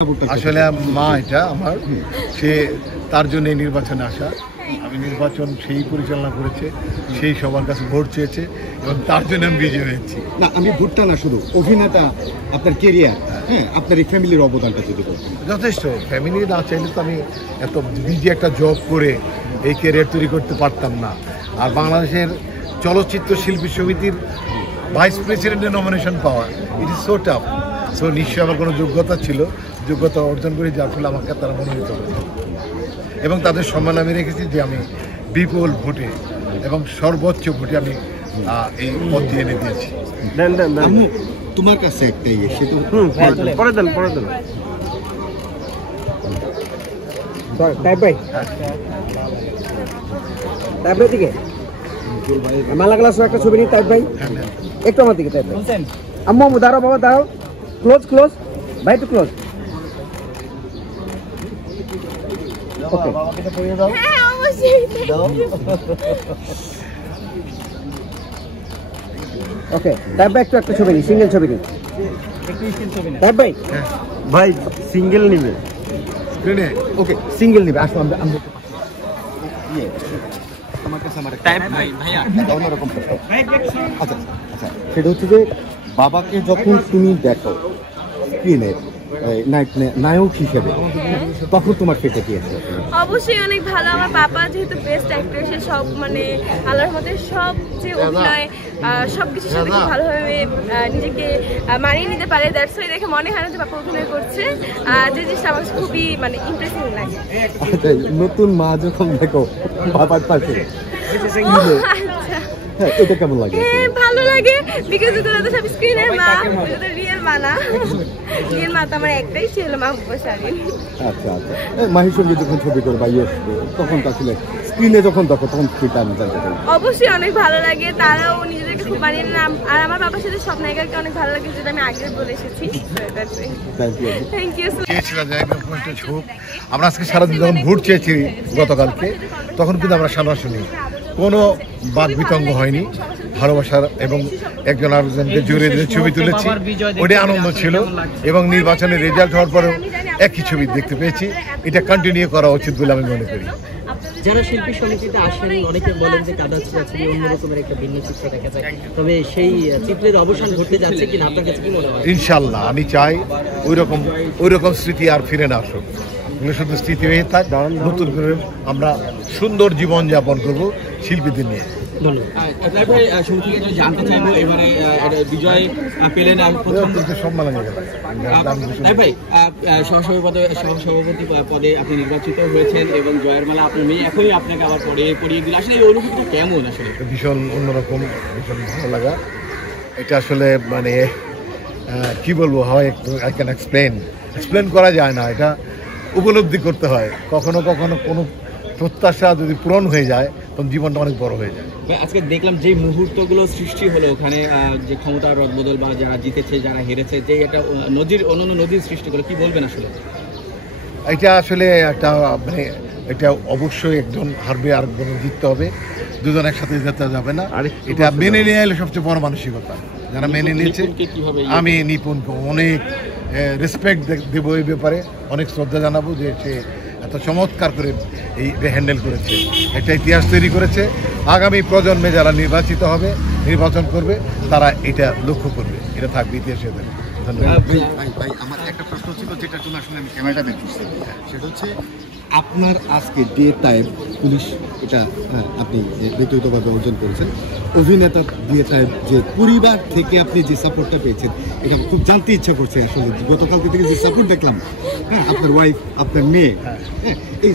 আসলে মা এটা আমার সে তার জন্য নির্বাচনে আসা আমি নির্বাচন সেই পরিচালনা করেছে সেই সবার কাছে ভোট চেয়েছে এবং তার জন্য আমি বিজয়ী হয়েছি না আমি ভোটটা না শুধু অভিনেতা আপনার কেরিয়ার হ্যাঁ আপনার এই ফ্যামিলির অবদানটা যদি বলতেন যথেষ্ট ফ্যামিলি না চাইলে তো আমি এত বিজি একটা জব করে এই ক্যারিয়ার তৈরি করতে পারতাম না আর বাংলাদেশের চলচ্চিত্র শিল্পী সমিতির ভাইস প্রেসিডেন্টের নমিনেশন পাওয়া it is so tough so নিশ্চয়ই আমার কোনো যোগ্যতা অর্জন করে যার ফলে আমাকে তারা মনোনীত করেছে এবং তাদের সম্মান আমি রেখেছি যে আমি বিপুল ভোটে এবং সর্বোচ্চ ভোটে আমি এই পদটি এনে দিয়েছি তোমার কাছে একটা ইয়ে সে তো পরে দেন দিকে মালা গ্লাস একটা ছবি নিই তাই ভাই একটু আমার দিকে তাই ভাই আম্মু দাঁড়াও বাবা দাঁড়াও ক্লোজ ভাই একটু ক্লোজ ওকে ওকে তাই ভাই একটু একটা ছবি নিই সিঙ্গেল ছবি নিই তাই ভাই ভাই সিঙ্গেল নিবে স্ক্রিনে ওকে সিঙ্গেল নিবে আসো আমরা আমার কাছে আমার অন্যরকম প্রশ্ন আচ্ছা সেটা হচ্ছে যে বাবাকে যখন তুমি দেখো স্ক্রিনে নায়ক হিসেবে তখন তোমার পেটে কি আছে? অবশ্যই অনেক ভালো। আমার বাবা যেহেতু বেস্ট অ্যাক্টর, সে সব মানে আল্লাহর মধ্যে সব যে অভিনয় সবকিছুর সাথে খুব ভালোভাবে নিজেকে মানিয়ে নিতে পারে। দ্যাটস ওয়াই দেখে মনে হয় না যে বাবা অভিনয় করছে, যে জিনিসটা আমার খুবই মানে ইমপ্রেসিং লাগে। নতুন মা যখন দেখো বাবার পাশে এটা কেমন লাগে? ভালো লাগে, বিকজ এটা সব স্ক্রিনের মা, এটা রিয়েল মা না। রিয়েল মা তো আমার একটাই ছিল, মাহবুবা শালীন। আচ্ছা মাহির সঙ্গে যখন ছবি করবা তখন তো আসলে স্ক্রিনে যখন দেখো তখন সেটা আমি জানতে চাই। অবশ্যই অনেক ভালো লাগে, তারাও নিজেদেরকে খুব মানিয়ে নেন। আর আমার বাবার সাথে সব নায়িকাকে অনেক ভালো লাগে, যেটা আমি আগে বলে এসেছি। Thank you. আমরা আজকে সারাদিন যখন ভোট চেয়েছি গতকালকে, তখন কিন্তু আমরা সামনাসামনি কোনো বাদ বিতঙ্গ হয়নি, ভালোবাসার এবং একজন আরেকজনকে জড়িয়ে দিয়ে ছবি তুলেছি, ওটাই আনন্দ ছিল। এবং নির্বাচনের রেজাল্ট হওয়ার পরেও একই ছবি দেখতে পেয়েছি, এটা কন্টিনিউ করা উচিত বলে আমি মনে করি। যারা শিল্পী সমিতিতে আসেন অনেকে বলেন যে কাদাছিড়ি অন্যরকমের একটা ভিন্ন চিত্র দেখা যায়, তবে সেই চিত্রের অবসান ঘটতে যাচ্ছে কিনা আপনার কাছে কি মনে হয়? ইনশাল্লাহ আমি চাই ওই রকম স্মৃতি আর ফিরে না আসুক, শুধু স্মৃতি হয়ে থাক, নতুন করে আমরা সুন্দর জীবন যাপন করবো শিল্পীদের নিয়ে। জানতে চাইবো এবারে বিজয় পেলেন সহসভাপতি পদে আপনি নির্বাচিত হয়েছেন এবং জয়ের মালা আপনার মেয়ে এখনই আপনাকে আবার পড়িয়ে দিল, আসলে এই অনুভূতিটা কেমন? আসলে ভীষণ অন্যরকম, ভীষণ ভালো লাগা। এটা আসলে মানে কি বলবো, হয় আই ক্যান এক্সপ্লেন করা যায় না, এটা উপলব্ধি করতে হয়। কখনো কোনো প্রত্যাশা যদি পূরণ হয়ে যায় তখন জীবনটা অনেক বড় হয়ে যায়। আজকে দেখলাম যে মুহূর্তগুলো সৃষ্টি হলো ওখানে, যে ক্ষমতার রদবদল বা যারা জিতেছে যারা হেরেছে, যে এটা অনন্য নদীর সৃষ্টি করলো, কি বলবেন আসলে? এটা আসলে একটা মানে এটা অবশ্যই একজন হারবে আর একজন জিততে হবে, দুজন একসাথে যেতে যাবে না। এটা মেনে নিয়ে এলে সবচেয়ে বড় মানসিকতা, যারা মেনে নিয়েছে আমি নিপুণকে অনেক রেসপেক্ট দেবো, এই ব্যাপারে অনেক শ্রদ্ধা জানাবো যে সে এত চমৎকার করে এই হ্যান্ডেল করেছে, একটা ইতিহাস তৈরি করেছে। আগামী প্রজন্মে যারা নির্বাচন করবে তারা এটা লক্ষ্য করবে, এটা থাকবে ইতিহাসে। ধন্যবাদ ভাই। আমার একটা প্রশ্ন ছিল যেটার জন্য আসলে আমি ক্যামেরাটা বের করছি, সেটা হচ্ছে আপনার আজকে ডে টাইম পুলিশ এটা আপনি ব্যক্তিগতভাবে অর্জন করেছেন, অভিনেতা ডে টাইম যে পরিবার থেকে আপনি যে সাপোর্টটা পেয়েছেন, এটা খুব জানতে ইচ্ছা করছে আসলে। গতকালকে থেকে যে সাপোর্ট দেখলাম, আপনার ওয়াইফ আপনার মেয়ে, এই